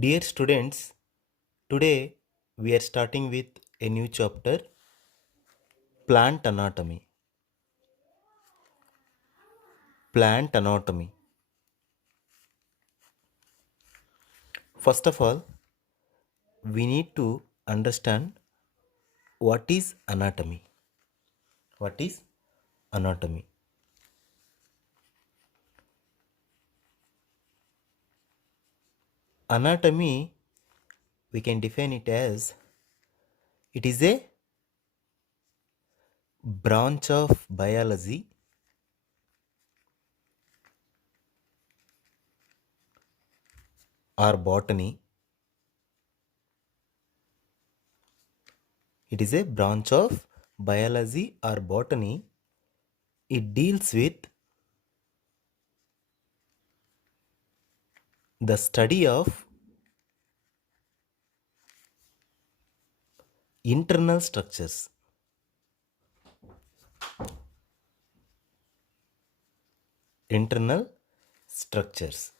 Dear students, today we are starting with a new chapter, Plant Anatomy. Plant Anatomy. First of all, we need to understand what is anatomy. What is anatomy? Anatomy, we can define it as it is a branch of biology or botany. It is a branch of biology or botany. It deals with the study of internal structures. Internal structures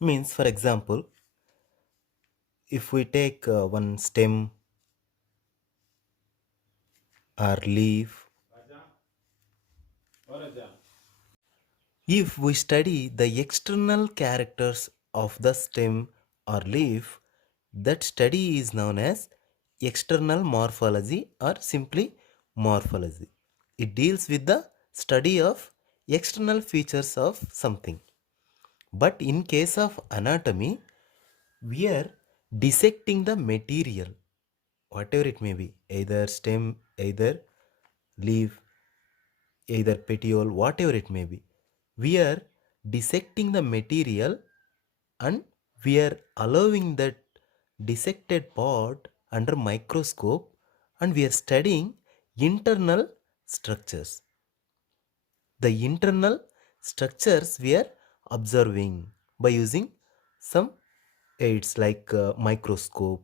means, for example, if we take one stem or leaf, if we study the external characters of the stem or leaf, that study is known as external morphology or simply morphology. It deals with the study of external features of something. But in case of anatomy, we are dissecting the material, whatever it may be, either stem, either leaf, either petiole, whatever it may be. We are dissecting the material and we are allowing that dissected part under microscope and we are studying internal structures. The internal structures we are observing by using some aids like microscope,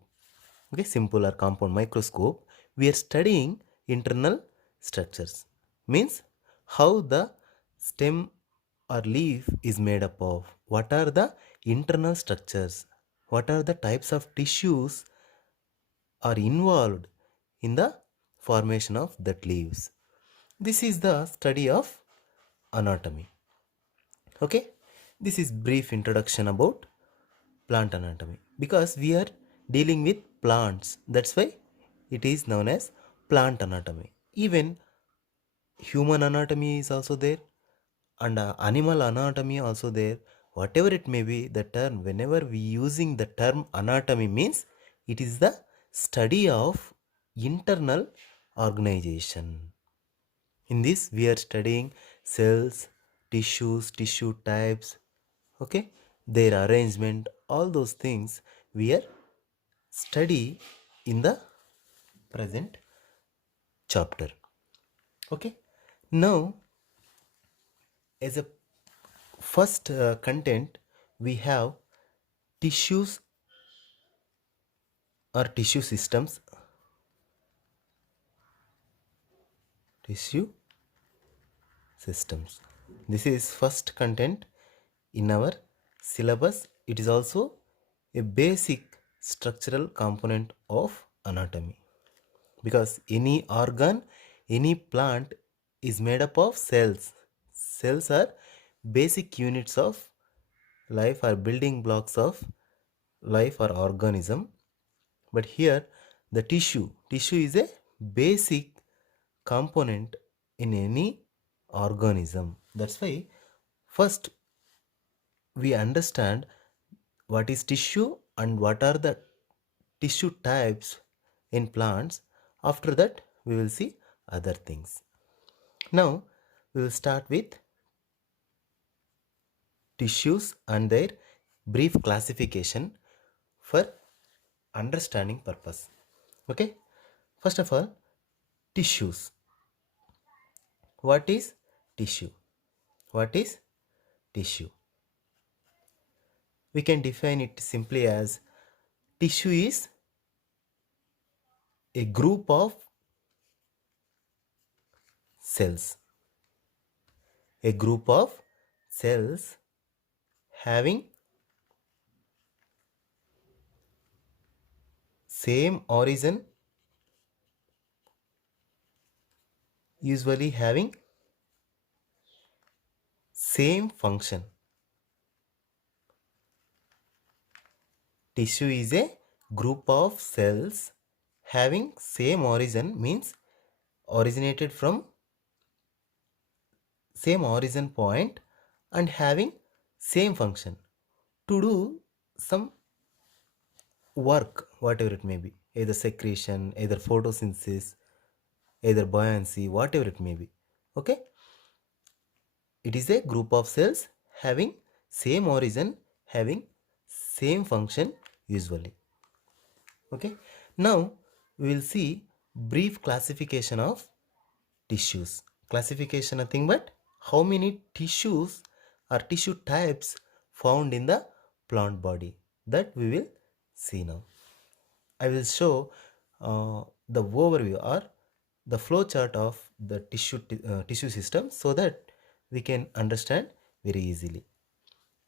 okay, simple or compound microscope. We are studying internal structures, means how the stem or leaf is made up of, what are the internal structures, what are the types of tissues are involved in the formation of that leaves. This is the study of anatomy. Okay, this is brief introduction about plant anatomy because we are dealing with plants, that's why it is known as plant anatomy. Even human anatomy is also there and animal anatomy also there. Whatever it may be, the term, whenever we using the term anatomy, means it is the study of internal organization. In this we are studying cells, tissues, tissue types, okay, their arrangement, all those things we are study in the present chapter. Okay, now as a first content we have tissues or tissue systems. Tissue systems, this is first content in our syllabus. It is also a basic structural component of anatomy because any organ, any plant is made up of cells. Cells are basic units of life or building blocks of life or organism. But here the tissue is a basic component in any organism. That's why first we understand what is tissue and what are the tissue types in plants. After that we will see other things. Now we will start with tissues and their brief classification for understanding purpose. Okay, first of all, tissues. What is tissue? What is tissue? We can define it simply as tissue is a group of cells. A group of cells having same origin, usually having same function. Tissue is a group of cells having same origin, means originated from same origin point and having same function to do some work, whatever it may be, either secretion, either photosynthesis, either buoyancy, whatever it may be. Okay, it is a group of cells having same origin, having same function usually. Okay, now we will see brief classification of tissues. Classification nothing but how many tissues or tissue types found in the plant body, that we will see now. I will show the overview or the flow chart of the tissue system so that we can understand very easily.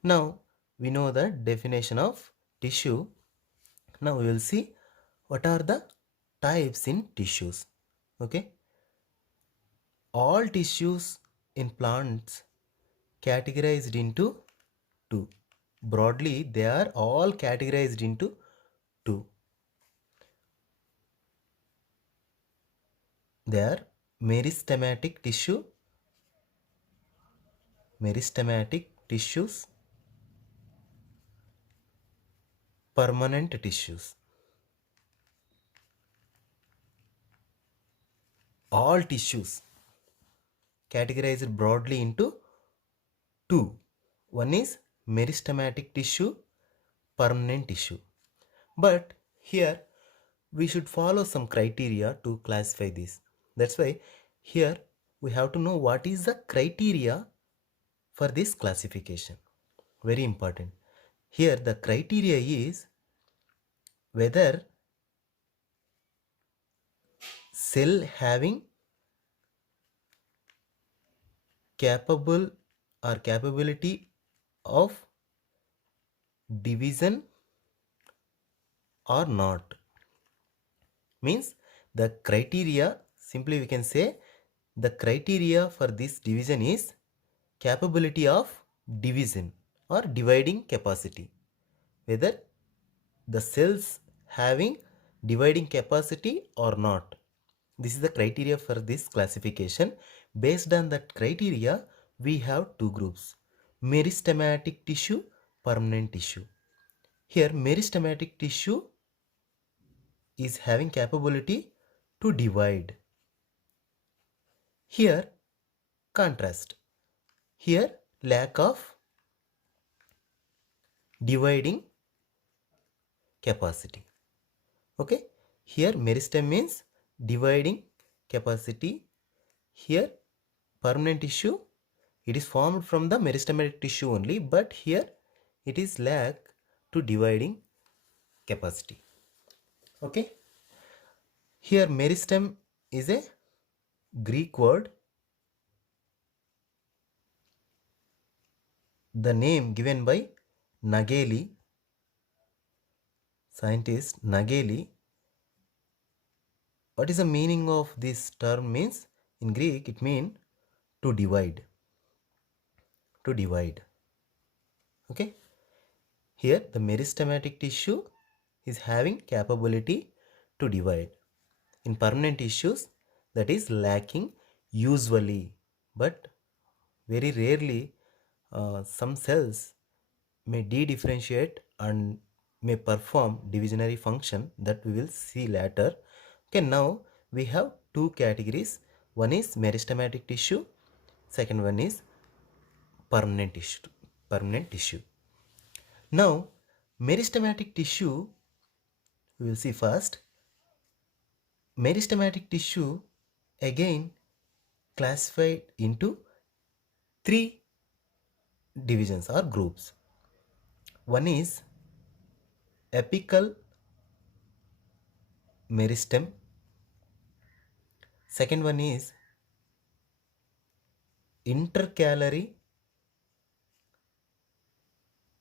Now we know the definition of tissue. Now we will see what are the types in tissues. Okay, all tissues in plants categorized into two. Broadly, they are all categorized into two. They are meristematic tissue, meristematic tissues, permanent tissues. All tissues categorized broadly into two. One is meristematic tissue, permanent tissue. But here we should follow some criteria to classify this. That's why here we have to know what is the criteria for this classification. Very important. Here the criteria is whether cell having capable or capability of division or not. Means the criteria, simply we can say the criteria for this division is capability of division or dividing capacity. Whether the cells having dividing capacity or not. This is the criteria for this classification. Based on that criteria, we have two groups: meristematic tissue, permanent tissue. Here meristematic tissue is having capability to divide. Here contrast. Here lack of dividing capacity. Okay, here meristem means dividing capacity. Here permanent tissue, it is formed from the meristematic tissue only, but here it is lack to dividing capacity. Okay, here meristem is a Greek word. The name given by Nageli, scientist Nageli. What is the meaning of this term? Means in Greek it means to divide. To divide. Okay, here the meristematic tissue is having capability to divide. In permanent tissues, that is lacking usually, but very rarely some cells may de-differentiate and may perform divisionary function, that we will see later. Okay, now we have two categories. One is meristematic tissue, second one is permanent tissue. Permanent tissue. Now meristematic tissue we will see first. Meristematic tissue again classified into three divisions or groups. One is apical meristem, second one is intercalary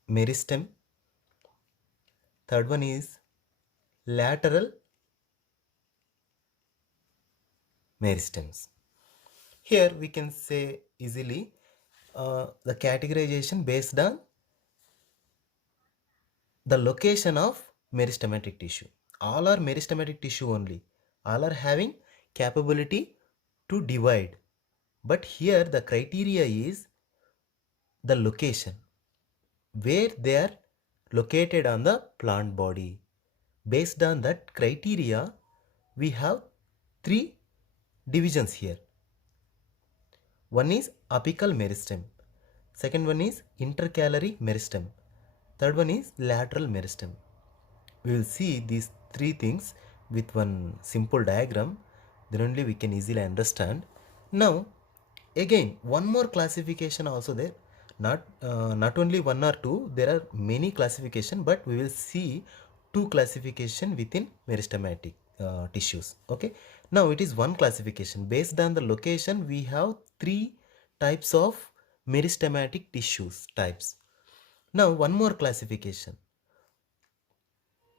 meristem, third one is lateral meristems. Here we can say easily the categorization based on the location of meristematic tissue. All are meristematic tissue only. All are having capability to divide. But here the criteria is the location, where they are located on the plant body. Based on that criteria, we have three divisions here. One is apical meristem, second one is intercalary meristem, third one is lateral meristem. We will see these three things with one simple diagram, then only we can easily understand. Now again one more classification also there, not only one or two, there are many classification, but we will see two classification within meristematic tissues. Okay, now it is one classification. Based on the location, we have three types of meristematic tissues types. Now one more classification,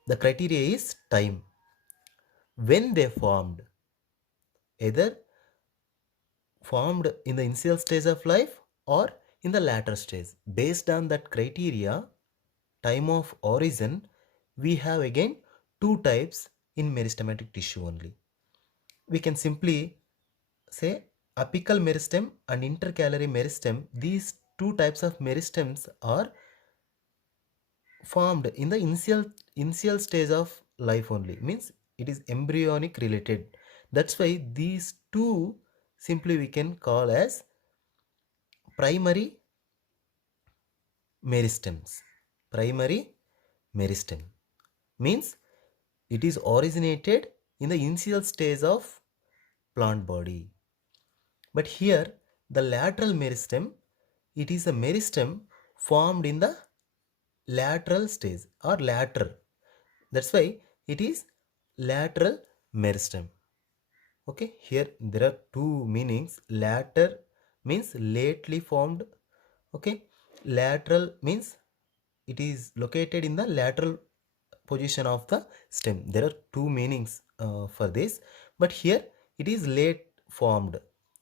the criteria is time, when they formed, either formed in the initial stage of life or in the latter stage. Based on that criteria, time of origin, we have again two types in meristematic tissue only. We can simply say apical meristem and intercalary meristem. These two types of meristems are formed in the initial stage of life only, means it is embryonic related. That's why these two simply we can call as primary meristems. Primary meristem means it is originated in the initial stage of plant body. But here the lateral meristem, it is a meristem formed in the lateral stage or later. That's why it is lateral meristem. Okay, here there are two meanings. Later means lately formed. Okay, lateral means it is located in the lateral position of the stem. There are two meanings for this, but here it is late formed.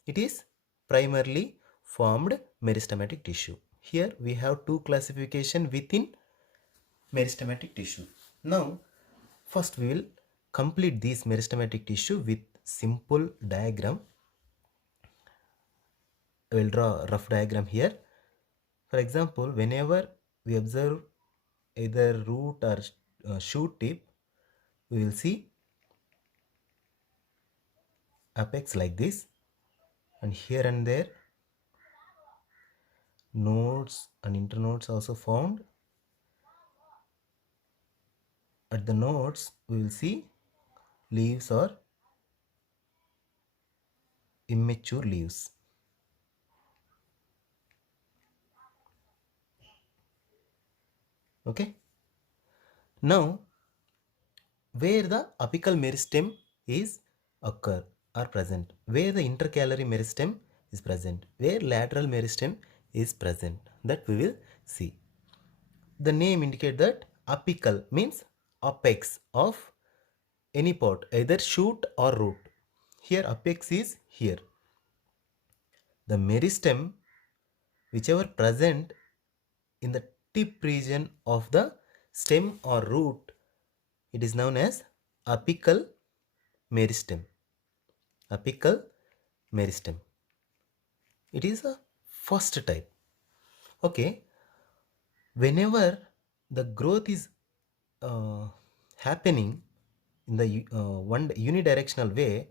It is primarily formed meristematic tissue. Here we have two classification within meristematic tissue. Now first we will complete this meristematic tissue with simple diagram. I will draw a rough diagram here. For example, whenever we observe either root or shoot tip, we will see apex like this, and here and there nodes and internodes also found. At the nodes we will see leaves or immature leaves. Okay, now where the apical meristem is occur or present, where the intercalary meristem is present, where lateral meristem is present, that we will see. The name indicate that apical means apex of any part, either shoot or root. Here apex is here. The meristem whichever present in the tip region of the stem or root, it is known as apical meristem. Apical meristem. It is a first type. Okay, whenever the growth is happening in the one unidirectional way,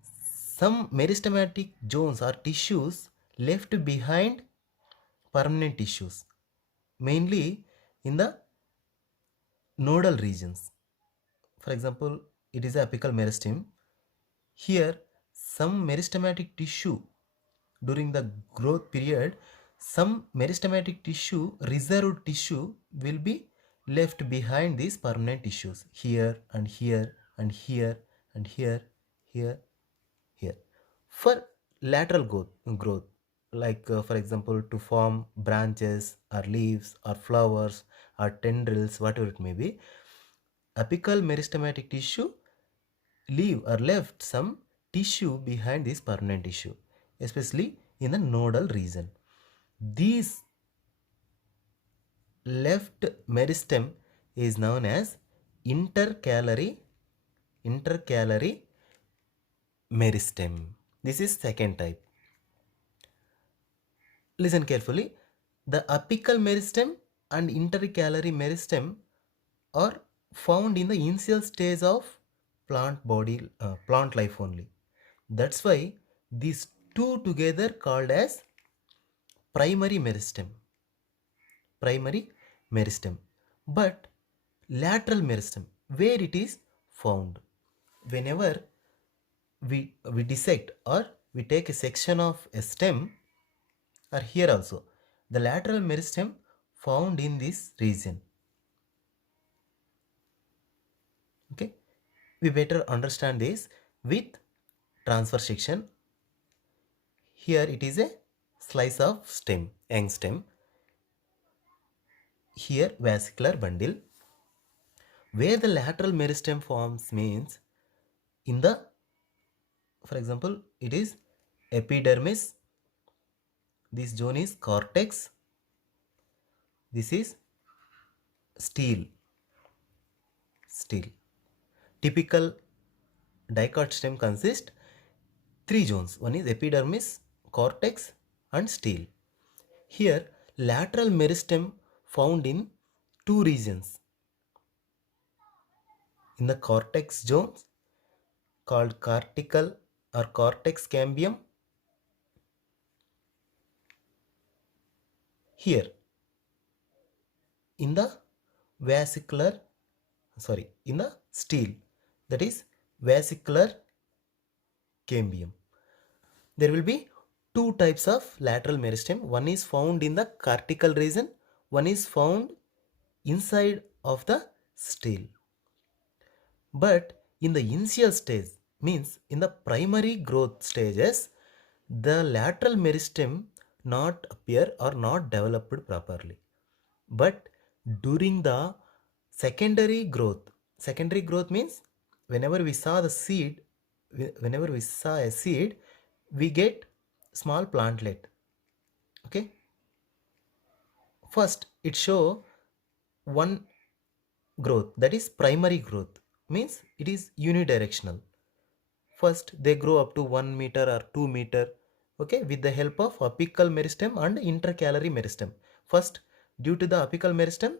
some meristematic zones or tissues left behind permanent tissues, mainly in the nodal regions. For example, it is a apical meristem. Here, some meristematic tissue during the growth period, some meristematic tissue, reserved tissue, will be left behind these permanent tissues here and here and here and here, here, here, for lateral growth, like for example to form branches or leaves or flowers or tendrils, whatever it may be. apical meristematic tissue leave or left some tissue behind this permanent tissue, especially in the nodal region. This left meristem is known as intercalary meristem. This is second type. Listen carefully. The apical meristem and intercalary meristem are found in the initial stage of plant life only. That's why these two together called as primary meristem. Primary meristem. But lateral meristem, where it is found? Whenever we dissect or we take a section of a stem, or here also, the lateral meristem found in this region. Okay, we better understand this with transverse section. Here it is a slice of stem, young stem. Here vesicular bundle. Where the lateral meristem forms means in the, for example, it is epidermis, this zone is cortex, this is stele. Typical dicot stem consists three zones. One is epidermis, cortex and stele. Here lateral meristem found in two regions. In the cortex zones called cortical or cortex cambium. Here in the in the stele, that is vesicular cambium. There will be two types of lateral meristem. One is found in the cortical region, one is found inside of the stele. But in the initial stage, means in the primary growth stages, the lateral meristem not appear or not developed properly. But during the secondary growth means whenever we saw a seed, we get small plantlet. Okay, first it show one growth, that is primary growth, means it is unidirectional. First they grow up to 1 meter or 2 meter, okay, with the help of apical meristem and intercalary meristem. First, due to the apical meristem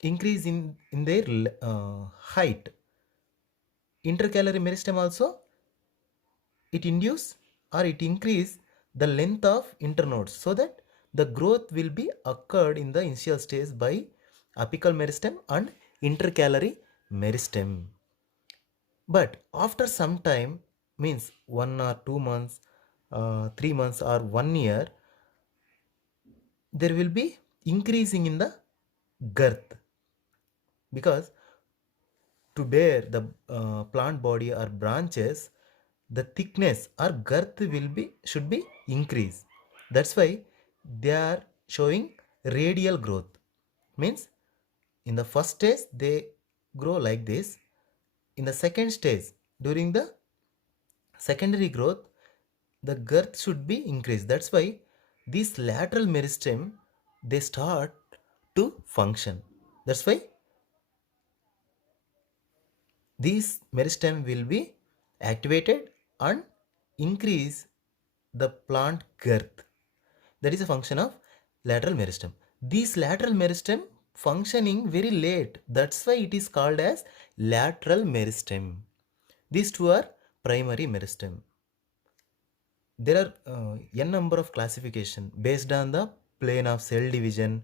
increase in their height, intercalary meristem also it induce or it increase the length of internodes, so that the growth will be occurred in the initial stage by apical meristem and intercalary meristem. But after some time, means 1 or 2 months, 3 months or 1 year, there will be increasing in the girth, because to bear the plant body or branches, the thickness or girth should be increased. That's why they are showing radial growth. Means in the first stage they grow like this. In the second stage, during the secondary growth, the girth should be increased. That's why these lateral meristem they start to function. That's why these meristem will be activated and increase the plant girth. That is a function of lateral meristem. These lateral meristem functioning very late. That's why it is called as lateral meristem. These two are primary meristem. There are n number of classification based on the plane of cell division.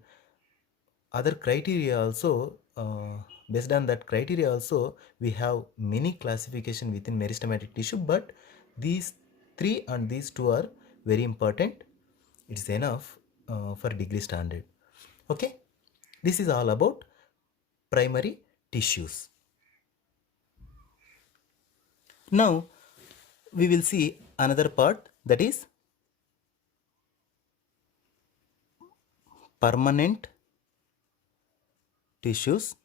Other criteria also, based on that criteria also, we have many classification within meristematic tissue, but these three and these two are very important. It's enough for degree standard. Okay, this is all about primary tissues. Now we will see another part, that is permanent tissues.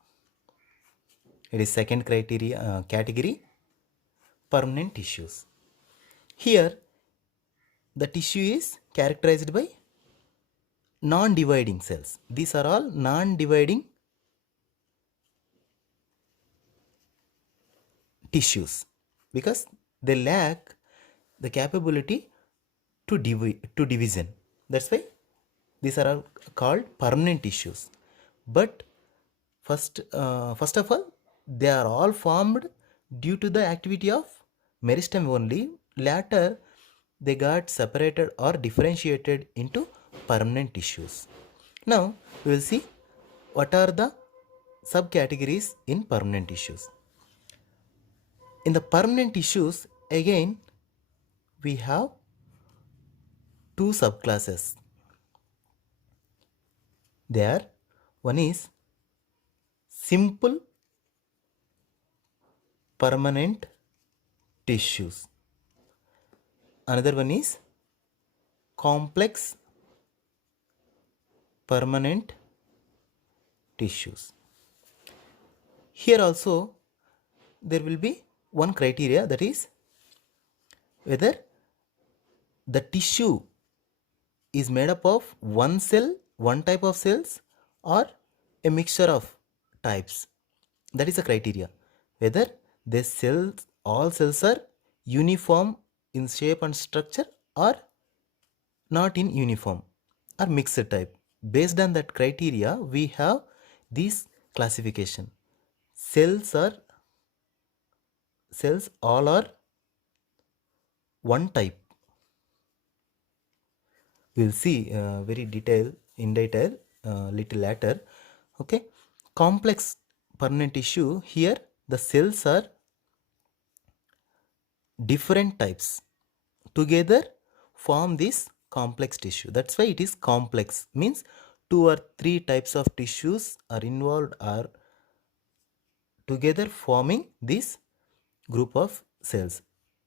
It is second criteria category, permanent tissues. Here the tissue is characterized by non-dividing cells. These are all non-dividing tissues because they lack the capability to division. That's why these are all called permanent tissues. But first of all, they are all formed due to the activity of meristem only. Later, they got separated or differentiated into permanent tissues. Now, we will see what are the subcategories in permanent tissues. In the permanent tissues, again, we have two subclasses. There, one is simple permanent tissues. Another one is complex permanent tissues. Here also there will be one criteria, that is whether the tissue is made up of one cell, one type of cells, or a mixture of types. That is a criteria. Whether the cells, all cells are uniform in shape and structure or not in uniform or mixed type. Based on that criteria, we have this classification. Cells all are one type. We will see very in detail little later. Okay, complex permanent tissue, here the cells are different types together form this complex tissue. That's why it is complex, means two or three types of tissues are involved or together forming this group of cells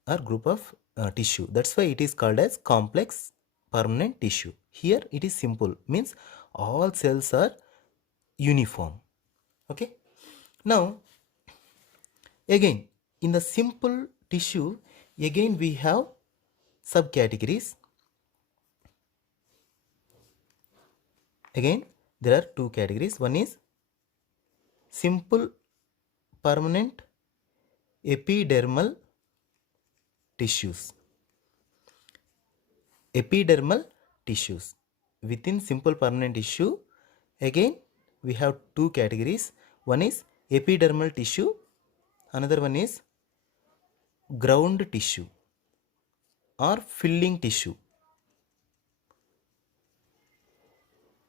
or group of tissue. That's why it is called as complex permanent tissue. Here it is simple, means all cells are uniform. Okay, now again in the simple tissue, again we have subcategories. Again there are two categories. One is simple permanent epidermal tissues. Epidermal tissues. Within simple permanent tissue, again we have two categories. One is epidermal tissue, another one is ground tissue or filling tissue.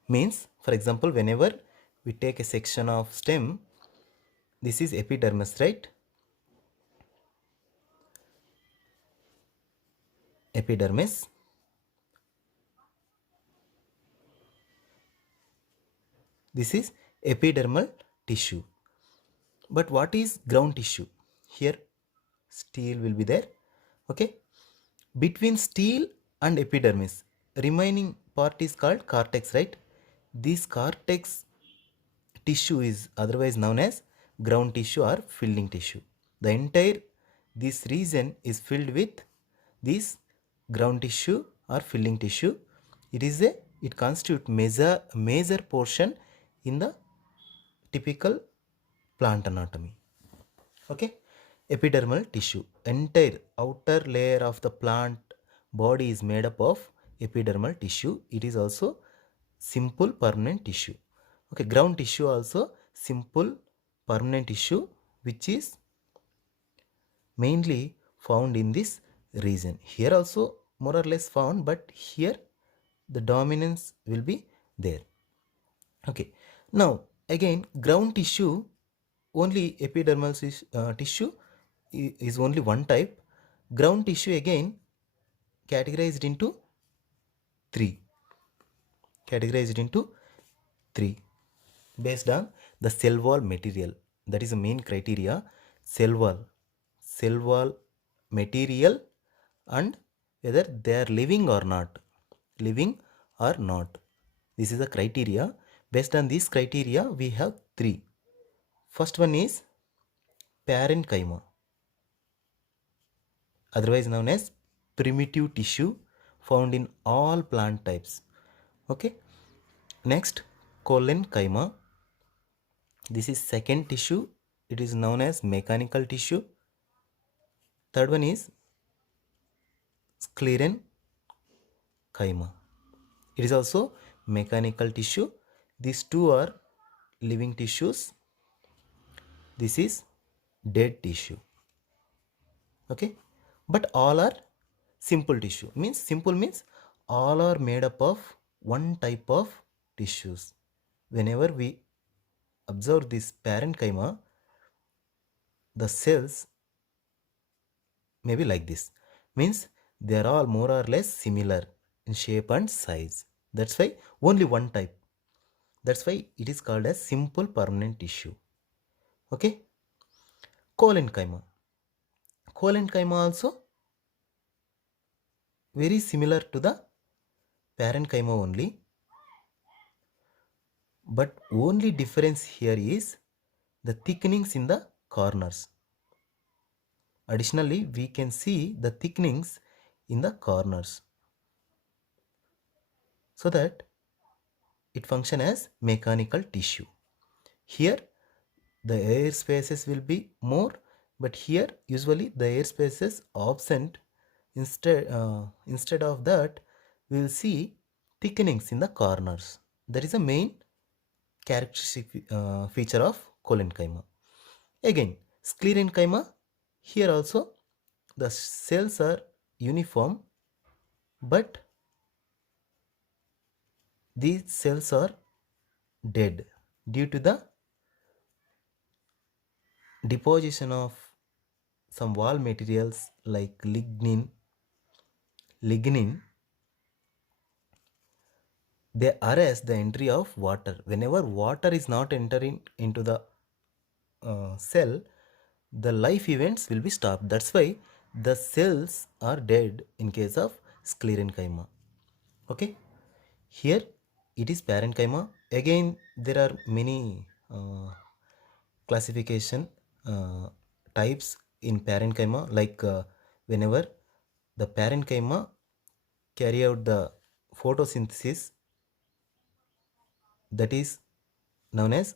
Means, for example, whenever we take a section of stem, this is epidermis, right? Epidermis. This is epidermal tissue. But what is ground tissue? Here steel will be there. Okay, between steel and epidermis, remaining part is called cortex, right? This cortex tissue is otherwise known as ground tissue or filling tissue. The entire this region is filled with this ground tissue or filling tissue. It constitutes major portion in the typical plant anatomy. Okay, epidermal tissue, entire outer layer of the plant body is made up of epidermal tissue. It is also simple permanent tissue. Okay, ground tissue also simple permanent tissue, which is mainly found in this region. Here also more or less found, but here the dominance will be there. Okay, now again ground tissue, only epidermal tissue is only one type. Ground tissue again categorized into three. Based on the cell wall material. That is the main criteria. Cell wall material, and whether they are living or not. This is the criteria. Based on this criteria, we have three. First one is parenchyma, otherwise known as primitive tissue found in all plant types. Okay. Next, collenchyma. This is second tissue. It is known as mechanical tissue. Third one is sclerenchyma. It is also mechanical tissue. These two are living tissues. This is dead tissue. Okay, but all are simple tissue. Means simple means all are made up of one type of tissues. Whenever we observe this parenchyma, the cells may be like this. Means they are all more or less similar in shape and size. That's why only one type. That's why it is called as simple permanent tissue. Okay. Collenchyma. Collenchyma also very similar to the parenchyma only, but only difference here is the thickenings in the corners. Additionally, we can see the thickenings in the corners, so that it function as mechanical tissue. Here the air spaces will be more, but here usually the air spaces absent. Instead of that, we will see thickenings in the corners. That is a main characteristic feature of collenchyma. Again, sclerenchyma, here also the cells are uniform, but these cells are dead due to the deposition of some wall materials like lignin. They arrest the entry of water. Whenever water is not entering into the cell, the life events will be stopped. That's why the cells are dead in case of sclerenchyma. Okay, here it is parenchyma. Again, there are many classification types in parenchyma, like whenever the parenchyma carry out the photosynthesis, that is known as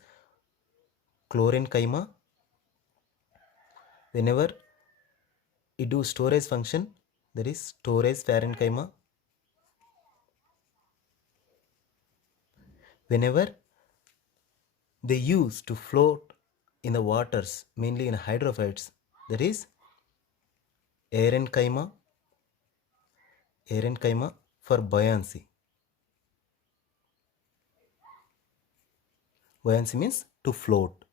chlorenchyma. Whenever it do storage function, that is storage parenchyma. Whenever they use to float in the waters, mainly in hydrophytes, that is aerenchyma. For buoyancy. Buoyancy means to float,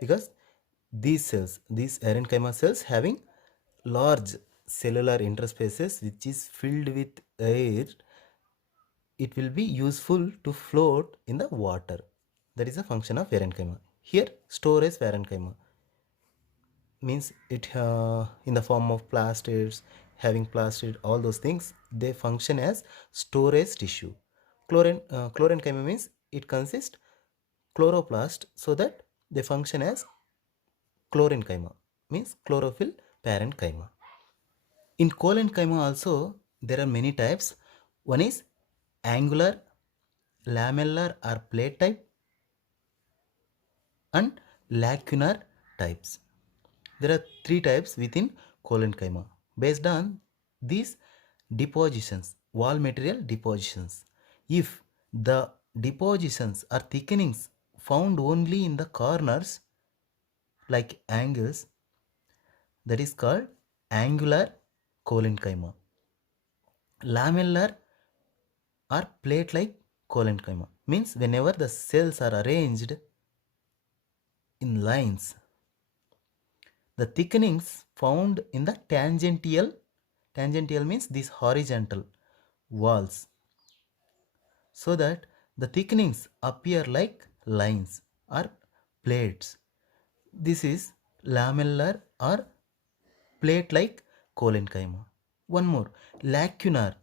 because these cells, these aerenchyma cells, having large cellular interspaces which is filled with air, it will be useful to float in the water. That is a function of parenchyma. Here, storage parenchyma means it in the form of plastids, having plastid, all those things, they function as storage tissue. Chlorenchyma means it consists chloroplast, so that they function as chlorenchyma, means chlorophyll parenchyma. In collenchyma also there are many types. One is angular, lamellar or plate type, and lacunar types. There are three types within collenchyma based on these depositions, wall material depositions. If the depositions or thickenings found only in the corners like angles, that is called angular collenchyma. Lamellar or plate like collenchyma means whenever the cells are arranged in lines, the thickenings found in the tangential means these horizontal walls, so that the thickenings appear like lines or plates. This is lamellar or plate like collenchyma. One more, lacunar.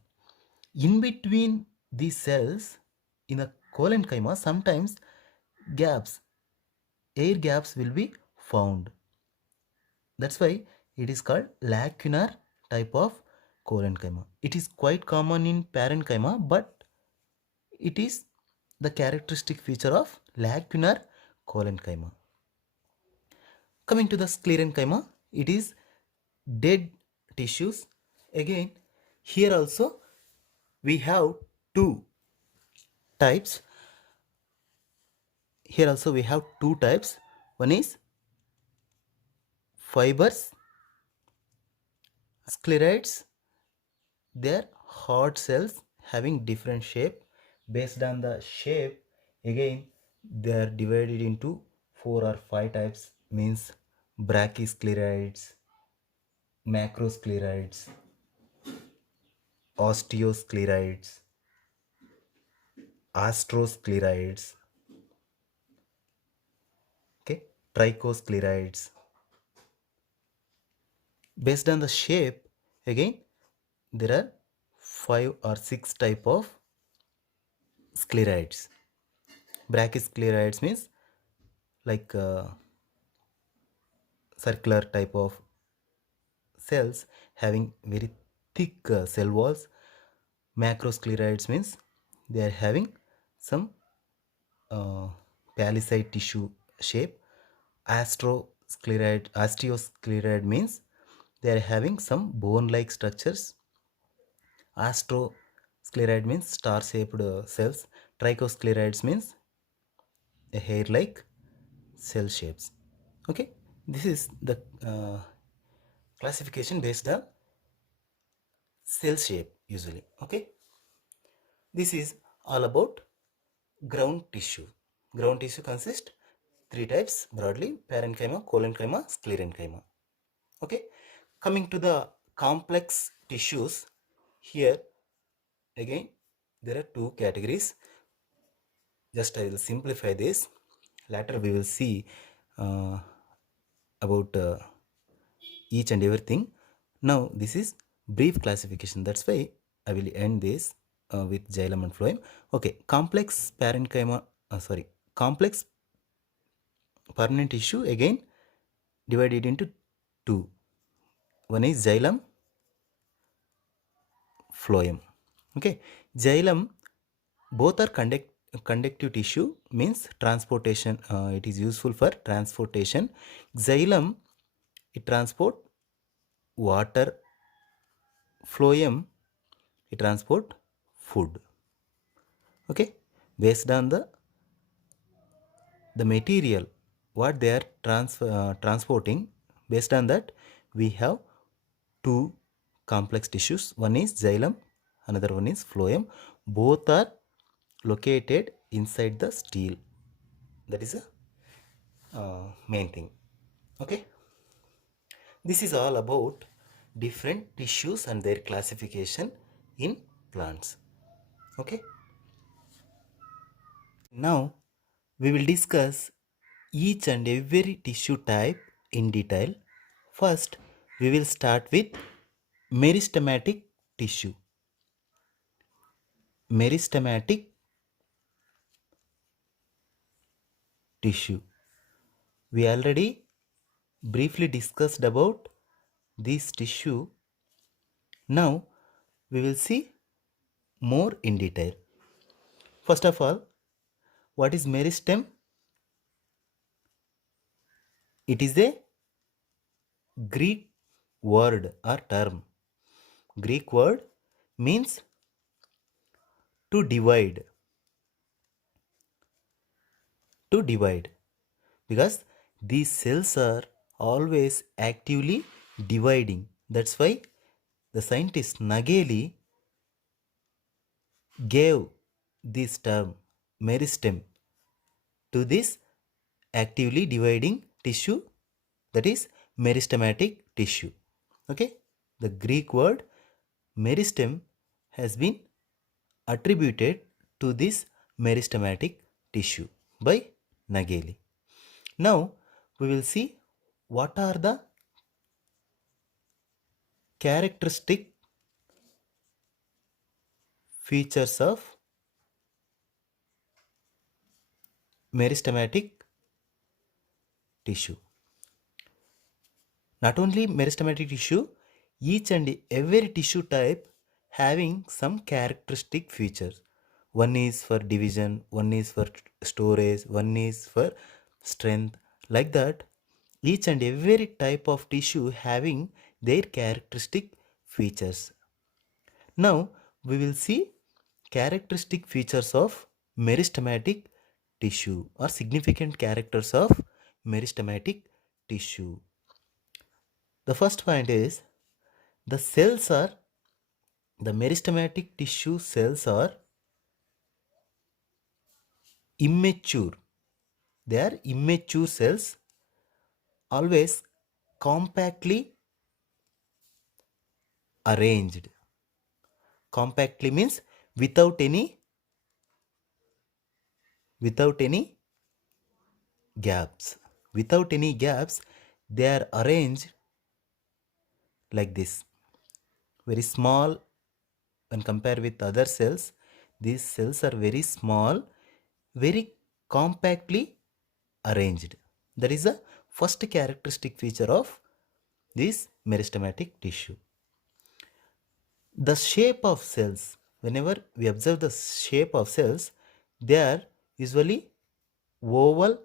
In between these cells in the collenchyma, sometimes gaps, air gaps will be found. That's why it is called lacunar type of collenchyma. It is quite common in parenchyma, but it is the characteristic feature of lacunar collenchyma. Coming to the sclerenchyma, it is dead tissues. Again, here also we have two types. Here also we have two types. One is fibers sclerites. They are hard cells having different shape. Based on the shape, again they are divided into 4 or 5 types, means brachysclerites, macrosclerites, osteosclerites, astrosclerites, okay, trichosclerites. Based on the shape, again there are 5 or 6 type of sclerites. Brachysclerites means like circular type of cells having very thick cell walls. Macrosclerites means they are having some uh, palisade tissue shape. Osteoscleride means they are having some bone-like structures. Astroscleride means star-shaped cells. Trichosclerides means a hair-like cell shapes. Okay, this is the classification based on cell shape usually. Okay, this is all about ground tissue. Ground tissue consists 3 types broadly: parenchyma, collenchyma, sclerenchyma. Okay, coming to the complex tissues, here again there are 2 categories. Just I will simplify this. Later we will see uh, about each and everything. Now this is brief classification. That's why I will end this with xylem and phloem. Okay, complex parenchyma. Complex permanent tissue again divided into 2. One is xylem, phloem. Okay, xylem, both are conductive tissue, means transportation. It is useful for transportation. Xylem, it transport water. Phloem, it transport food. Okay, based on the material what they are transporting, based on that we have 2 complex tissues. One is xylem, another one is phloem. Both are located inside the steel. That is a main thing. Okay, this is all about different tissues and their classification in plants. Okay, now we will discuss each and every tissue type in detail. First, we will start with meristematic tissue. Meristematic tissue. We already briefly discussed about this tissue. Now we will see more in detail. First of all, what is meristem? It is a Greek word or term. Greek word means to divide. To divide. Because these cells are always actively dividing. That's why the scientist Nageli gave this term meristem to this actively dividing tissue, that is meristematic tissue. Okay, the Greek word meristem has been attributed to this meristematic tissue by Nageli. Now we will see what are the characteristic features of meristematic tissue. Not only meristematic tissue, each and every tissue type having some characteristic features. One is for division, one is for storage, one is for strength. Like that, each and every type of tissue having their characteristic features. Now we will see characteristic features of meristematic tissue or significant characters of meristematic tissue. The first point is the cells are the meristematic tissue cells are immature. They are immature cells, always compactly arranged. Compactly means without any gaps. Without any gaps, they are arranged like this. Very small when compared with other cells. These cells are very small, very compactly arranged. That is the first characteristic feature of this meristematic tissue. The shape of cells, whenever we observe the shape of cells, they are usually oval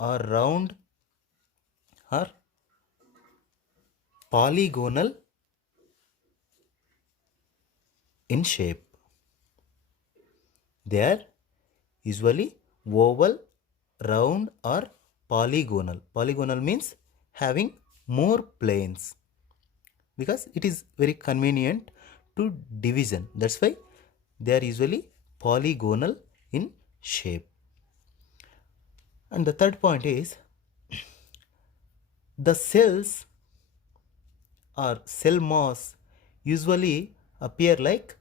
or round or polygonal in shape. They are usually oval, round or polygonal. Polygonal means having more planes, because it is very convenient to division. That's why they are usually polygonal in shape. And the third point is the cells or cell mass usually appear like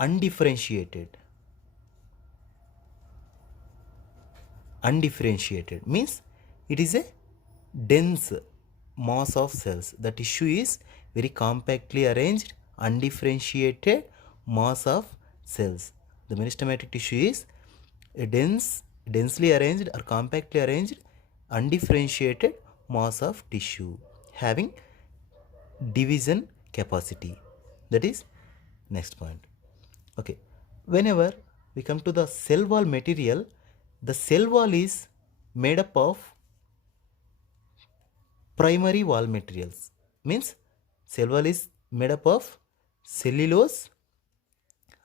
undifferentiated. Undifferentiated means it is a dense mass of cells. The tissue is very compactly arranged, undifferentiated mass of cells. The meristematic tissue is a densely arranged or compactly arranged, undifferentiated mass of tissue having division capacity. That is next point. Okay, whenever we come to the cell wall material, the cell wall is made up of primary wall materials. Means cell wall is made up of cellulose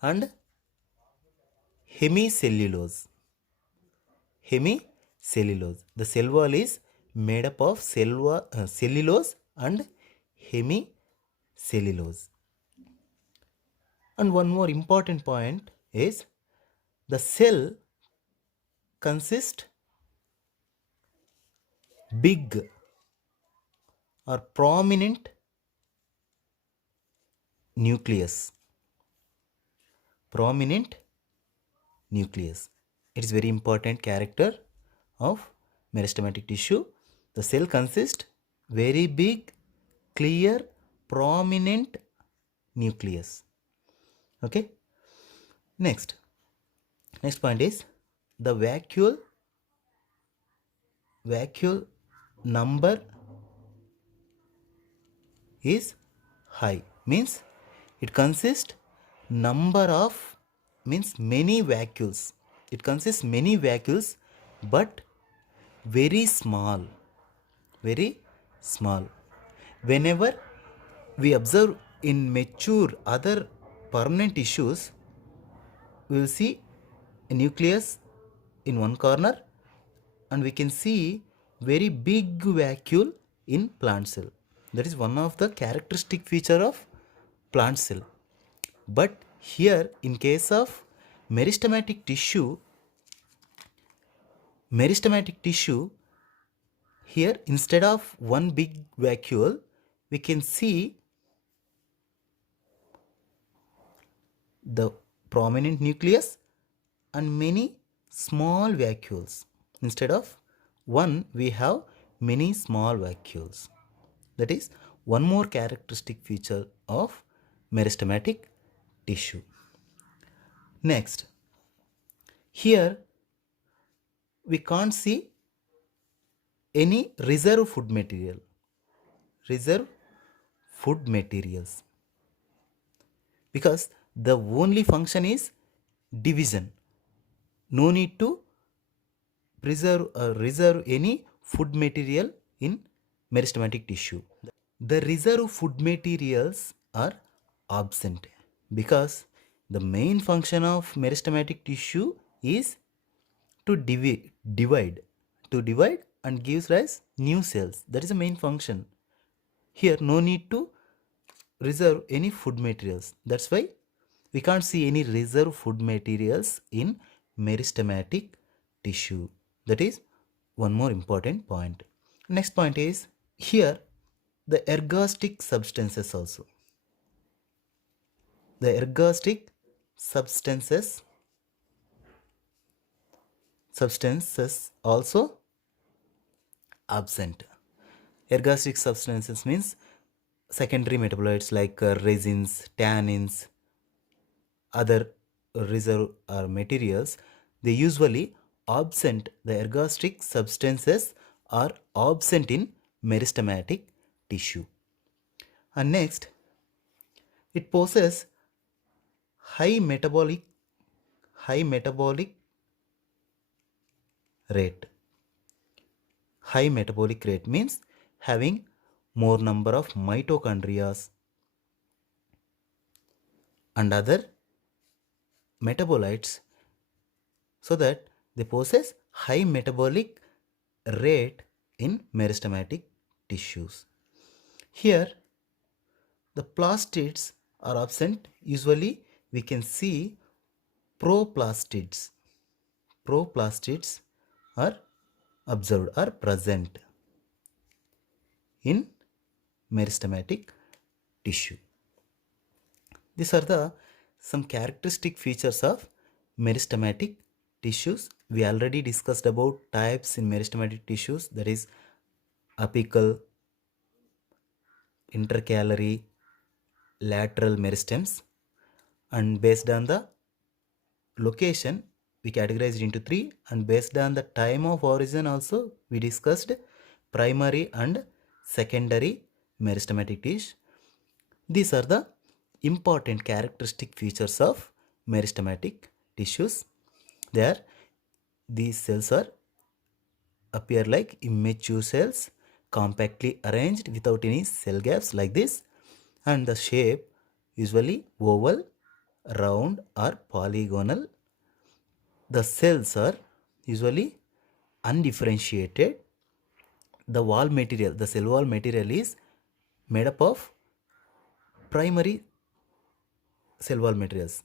and hemicellulose. Hemicellulose. The cell wall is made up of cellulose and hemicellulose. And one more important point is the cell consists big or prominent nucleus. Prominent nucleus. It is very important character of meristematic tissue. The cell consists very big, clear, prominent nucleus. Okay. Next point is the vacuole number is high. Means it consists number of means many vacuoles. It consists many vacuoles but very small. Very small. Whenever we observe in mature other permanent tissues, we will see a nucleus in one corner and we can see very big vacuole in plant cell. That is one of the characteristic feature of plant cell. But here in case of meristematic tissue, here instead of one big vacuole, we can see the prominent nucleus and many small vacuoles. Instead of one, we have many small vacuoles. That is one more characteristic feature of meristematic tissue. Next, here we can't see any reserve food material. Reserve food materials. Because the only function is division. No need to preserve or reserve any food material in meristematic tissue. The reserve food materials are absent because the main function of meristematic tissue is to divide and gives rise new cells. That is the main function. Here no need to reserve any food materials. That's why we can't see any reserve food materials in meristematic tissue. That is one more important point. Next point is here the ergostic substances also. The ergostic substances also absent. Ergostic substances means secondary metabolites like resins, tannins, other reserve or materials. They usually absent. The ergostic substances are absent in meristematic tissue. And next, it possesses high metabolic high metabolic rate. High metabolic rate means having more number of mitochondria and other metabolites, so that they possess high metabolic rate in meristematic tissues. Here the plastids are absent. Usually we can see proplastids. Proplastids are observed or present in meristematic tissue. These are the some characteristic features of meristematic tissues. We already discussed about types in meristematic tissues, that is apical, intercalary, lateral meristems, and based on the location we categorized into three, and based on the time of origin also we discussed primary and secondary meristematic tissue. These are the important characteristic features of meristematic tissues. There these cells are appear like immature cells, compactly arranged without any cell gaps like this, and the shape usually oval, round or polygonal. The cells are usually undifferentiated. The cell wall material is made up of primary cell wall materials.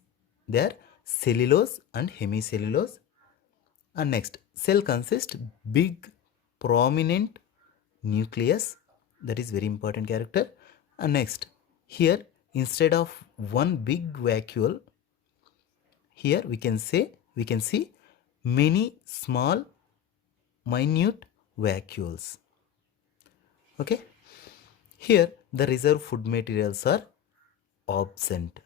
They are cellulose and hemicellulose. And next, cell consists big prominent nucleus, that is very important character. And next, here instead of one big vacuole, here we can see many small minute vacuoles. Okay, here the reserve food materials are absent.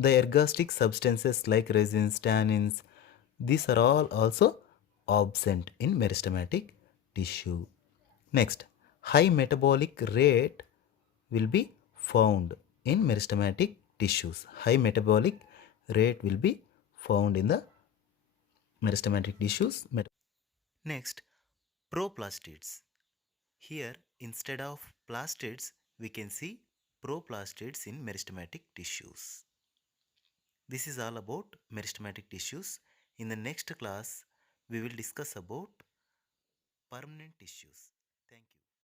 The ergostic substances like resins, tannins, these are all also absent in meristematic tissue. Next, high metabolic rate will be found in meristematic tissues. High metabolic rate will be found in the meristematic tissues. Next, proplastids. Here, instead of plastids, we can see proplastids in meristematic tissues. This is all about meristematic tissues. In the next class, we will discuss about permanent tissues.